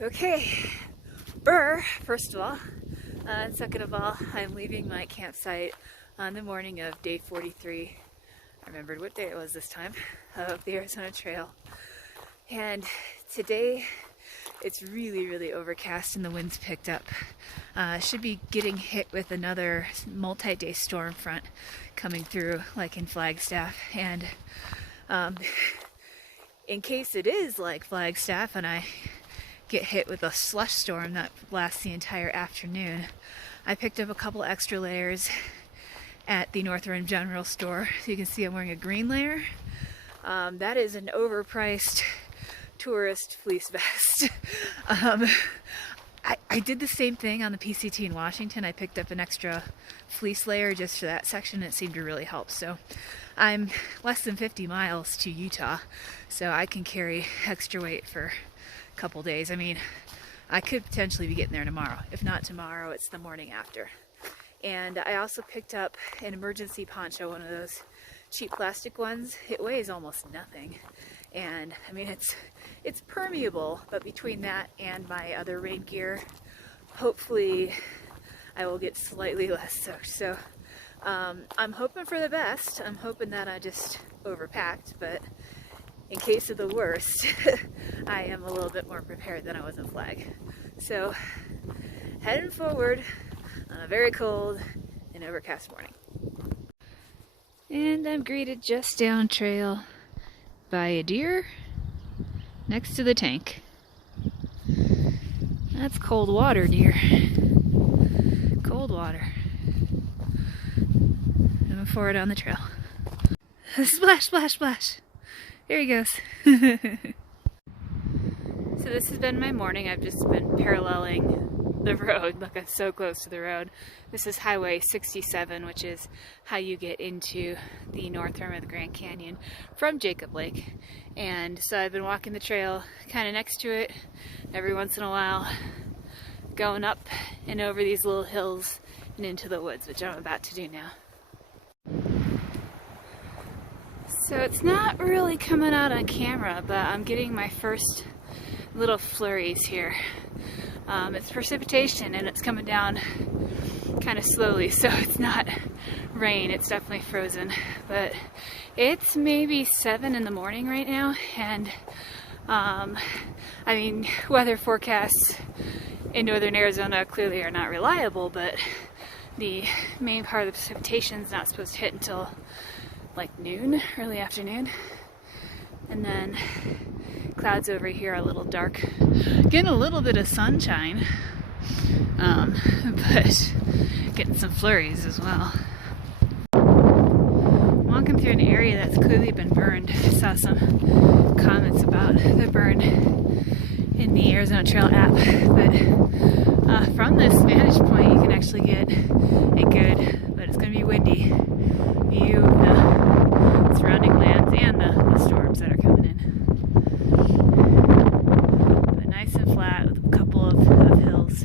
Okay, Burr, first of all. And second of all, I'm leaving my campsite on the morning of day 43. I remembered what day it was this time, of the Arizona Trail. And today it's really overcast and the wind's picked up. Should be getting hit with another multi-day storm front coming through like in Flagstaff. And in case it is like Flagstaff and I get hit with a slush storm that lasts the entire afternoon, I picked up a couple extra layers at the Northern General Store. So you can see I'm wearing a green layer. That is an overpriced tourist fleece vest. I did the same thing on the PCT in Washington. I picked up an extra fleece layer just for that section, and it seemed to really help. So I'm less than 50 miles to Utah, so I can carry extra weight for a couple days. I mean, I could potentially be getting there tomorrow. If not tomorrow, it's the morning after. And I also picked up an emergency poncho, one of those cheap plastic ones. It weighs almost nothing. And I mean, it's permeable, but between that and my other rain gear, hopefully I will get slightly less soaked. So I'm hoping for the best. I'm hoping that I just overpacked, but in case of the worst, I am a little bit more prepared than I was in Flag. So heading forward on a very cold and overcast morning. And I'm greeted just down trail by a deer next to the tank. That's cold water, deer. Cold water. Moving forward on the trail. Splash, splash, splash. There he goes. So this has been my morning. I've just been paralleling the road. Look, I'm so close to the road. This is Highway 67, which is how you get into the north rim of the Grand Canyon from Jacob Lake. And so I've been walking the trail kind of next to it every once in a while, going up and over these little hills and into the woods, which I'm about to do now. So it's not really coming out on camera, but I'm getting my first little flurries here. It's precipitation and it's coming down kind of slowly, so it's not rain, it's definitely frozen. But it's maybe 7 in the morning right now, and I mean, weather forecasts in northern Arizona clearly are not reliable, but the main part of the precipitation is not supposed to hit until like noon, early afternoon. And then clouds over here are a little dark. Getting a little bit of sunshine, but getting some flurries as well. Walking through an area that's clearly been burned. I saw some comments about the burn in the Arizona Trail app, but from this vantage point you can actually get a good, but it's going to be windy, view of the surrounding lands and the storms that are coming in. But nice and flat with a couple of hills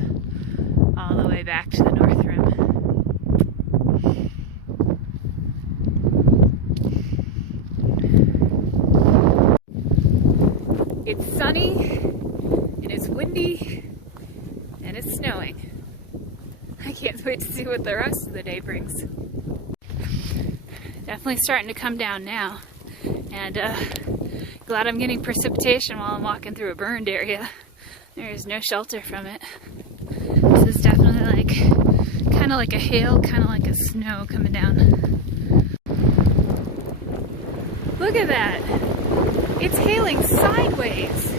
all the way back to the north rim. It's sunny and it's windy and it's snowing. I can't wait to see what the rest of the day brings. Definitely starting to come down now, and glad I'm getting precipitation while I'm walking through a burned area. There's no shelter from it. This is definitely like kind of like a hail, kind of like a snow coming down. Look at that! It's hailing sideways!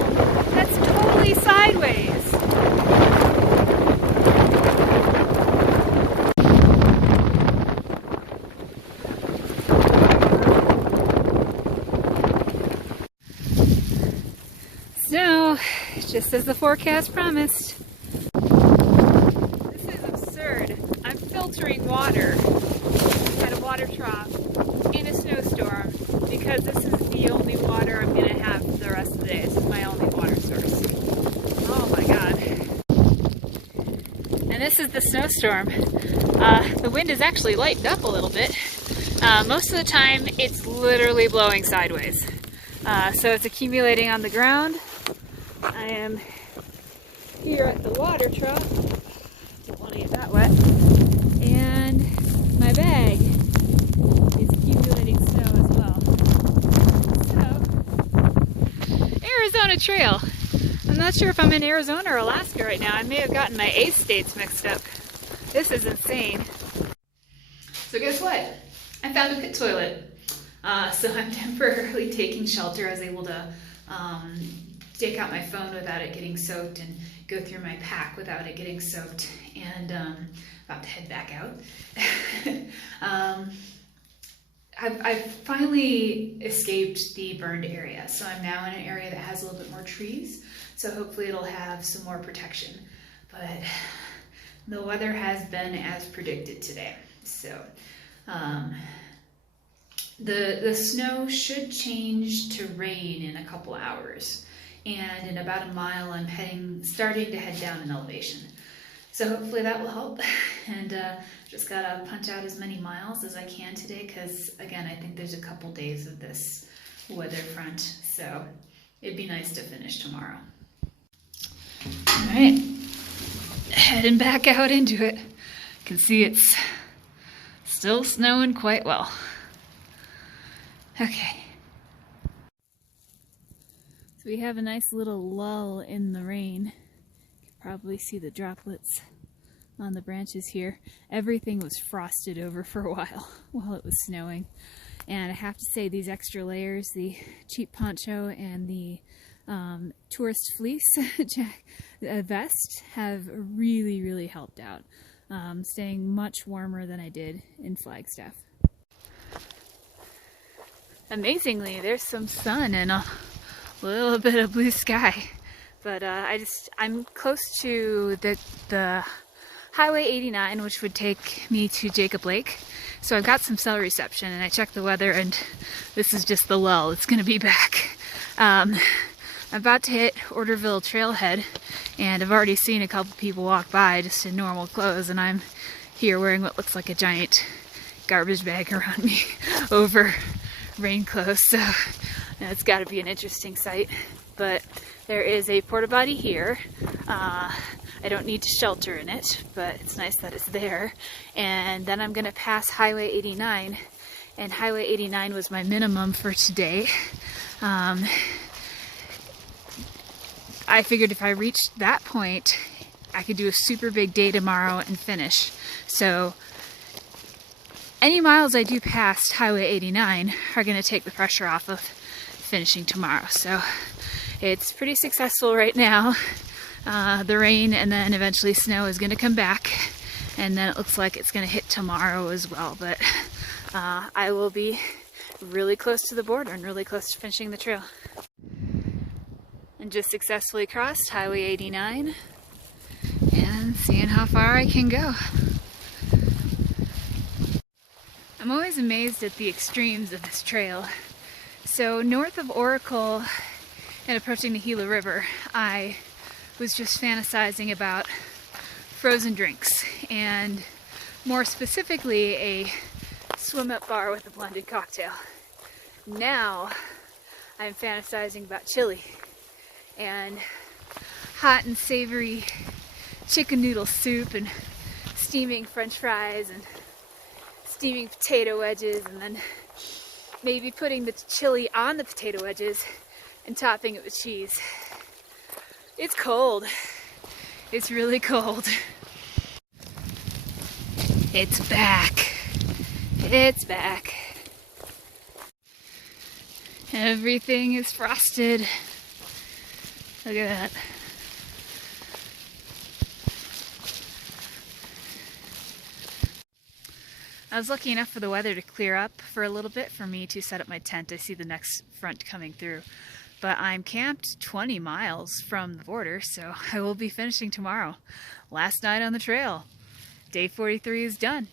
That's totally sideways! Snow, just as the forecast promised. This is absurd. I'm filtering water at a water trough in a snowstorm because this is the only water I'm going to have for the rest of the day. This is my only water source. Oh my god. And this is the snowstorm. The wind is actually lightened up a little bit. Most of the time it's literally blowing sideways. So it's accumulating on the ground I am here at the water trough. Didn't want to get that wet. And my bag is accumulating snow as well. So, Arizona Trail. I'm not sure if I'm in Arizona or Alaska right now. I may have gotten my ACE states mixed up. This is insane. So guess what? I found a pit toilet. So I'm temporarily taking shelter. I was able to take out my phone without it getting soaked and go through my pack without it getting soaked, and about to head back out. I've finally escaped the burned area, so I'm now in an area that has a little bit more trees, so hopefully it'll have some more protection. But the weather has been as predicted today, so the snow should change to rain in a couple hours, and in about a mile I'm starting to head down in elevation. So hopefully that will help, and just gotta punch out as many miles as I can today, because again, I think there's a couple days of this weather front, so it'd be nice to finish tomorrow. All right, heading back out into it. You can see it's still snowing quite well. Okay. So we have a nice little lull in the rain. You can probably see the droplets on the branches here. Everything was frosted over for a while it was snowing. And I have to say, these extra layers, the cheap poncho and the tourist fleece vest, have really, really helped out. Staying much warmer than I did in Flagstaff. Amazingly, there's some sun and a little bit of blue sky, but I'm close to the Highway 89, which would take me to Jacob Lake, so I've got some cell reception, and I checked the weather, and this is just the lull. It's gonna be back. I'm about to hit Orderville Trailhead, and I've already seen a couple people walk by just in normal clothes, and I'm here wearing what looks like a giant garbage bag around me over rain clothes, so it's got to be an interesting sight. But there is a porta potty here. I don't need to shelter in it, but it's nice that it's there. And then I'm gonna pass Highway 89, and Highway 89 was my minimum for today. I figured if I reached that point, I could do a super big day tomorrow and finish. So any miles I do past Highway 89 are going to take the pressure off of finishing tomorrow. So it's pretty successful right now. The rain and then eventually snow is going to come back, and then it looks like it's going to hit tomorrow as well. But I will be really close to the border and really close to finishing the trail. And just successfully crossed Highway 89 and seeing how far I can go. I'm always amazed at the extremes of this trail. So north of Oracle and approaching the Gila River, I was just fantasizing about frozen drinks, and more specifically a swim-up bar with a blended cocktail. Now I'm fantasizing about chili and hot and savory chicken noodle soup and steaming french fries and steaming potato wedges, and then maybe putting the chili on the potato wedges and topping it with cheese. It's cold. It's really cold. It's back. It's back. Everything is frosted. Look at that. I was lucky enough for the weather to clear up for a little bit for me to set up my tent. I see the next front coming through. But I'm camped 20 miles from the border, so I will be finishing tomorrow. Last night on the trail. Day 43 is done.